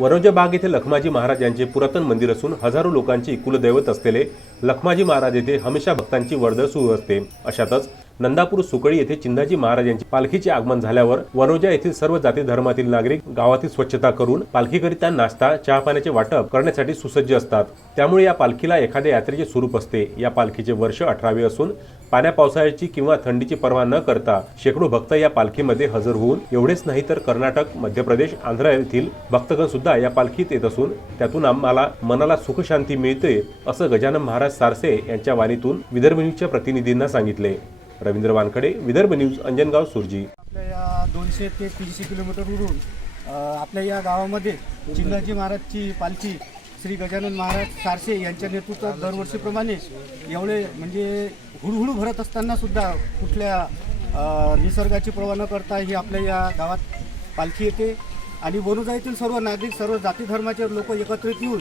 वरोजा बाग येथे लखमाजी महाराज यांचे पुरातन मंदिर असून हजारो लोकांचे कुलदैवत असलेले लखमाजी महाराज येथे हमेशा भक्तांची वर्दळ सुरू असते. अशातच नंदापूर सुकळी येथे चिंदाजी महाराज यांचे पालखीचे आगमन झाल्यावर वनोजा येथील सर्व जाती धर्मातील नागरिक गावातील स्वच्छता करून पालखीकरिता नाश्ता चहा पाण्याचे वाटप करण्यासाठी सुसज्ज असतात. त्यामुळे या पालखीला एखाद्या यात्रेचे स्वरूप असते. या पालखीचे वर्ष अठरावे असून पाण्या पावसाळ्याची किंवा थंडीची पर्वा न करता शेकडो भक्त या पालखीमध्ये हजर होऊन एवढेच नाही तर कर्नाटक मध्य प्रदेश आंध्र येथील भक्तगण सुद्धा या पालखीत येत असून त्यातून आम्हाला मनाला सुखशांती मिळते असं गजानन महाराज सारसे यांच्या वाणीतून विदर्भ प्रतिनिधींना सांगितले. रवींद्र वानखडे विदर्भ न्यूज अंजनगाव सुरजी. आपल्या या दोनशे ते तीनशे किलोमीटरवरून आपल्या या गावामध्ये चिल्लाजी महाराजची पालखी श्री गजानन महाराज सारसे यांच्या नेतृत्वात दरवर्षीप्रमाणे एवढे म्हणजे हुळहुळू भरत असताना सुद्धा कुठल्या निसर्गाची पर्वा न करता ही आपल्या या गावात पालखी येते. आणि वनुजा येथील सर्व नागरिक सर्व जाती धर्माचे लोक एकत्रित येऊन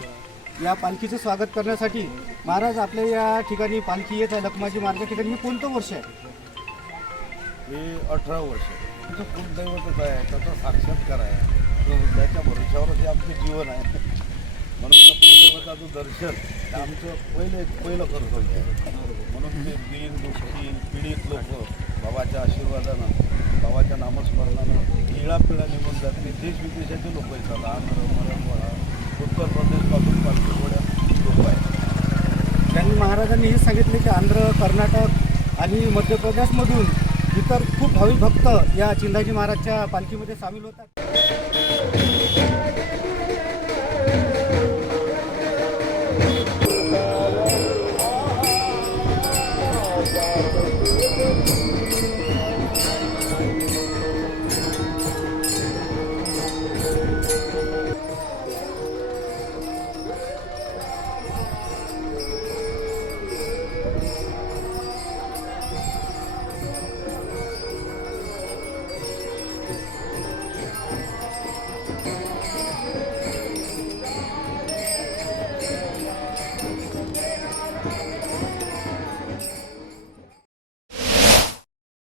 या पालखीचं स्वागत करण्यासाठी महाराज आपल्या या ठिकाणी पालखी येत आहे लखमाजी मार्ग ठिकाणी. हे कोणतं वर्ष आहे? हे अठरा वर्ष तिचं कुलदैवतच आहे त्याचा साक्षात्कार आहे. तो त्याच्या भरोश्यावरच हे आमचं जीवन आहे. म्हणून त्या कुलदैवताचं दर्शन हे आमचं पहिले पहिलं कर्तव्य आहे. म्हणून ते दीन दुःखी पीडित लोक बाबाच्या आशीर्वादानं बाबाच्या नामस्मरणानं पिळा पिळा निघून जाते देश विदेशाचे लोक येतात. आंध्र मराठवाडा उत्तर आणि महाराजांनी हे सांगितले की आंध्र कर्नाटक आणि मध्य प्रदेशमधून इतर खूप भाविक भक्त या चिंदाजी महाराजच्या पालखीमध्ये सामील होतात.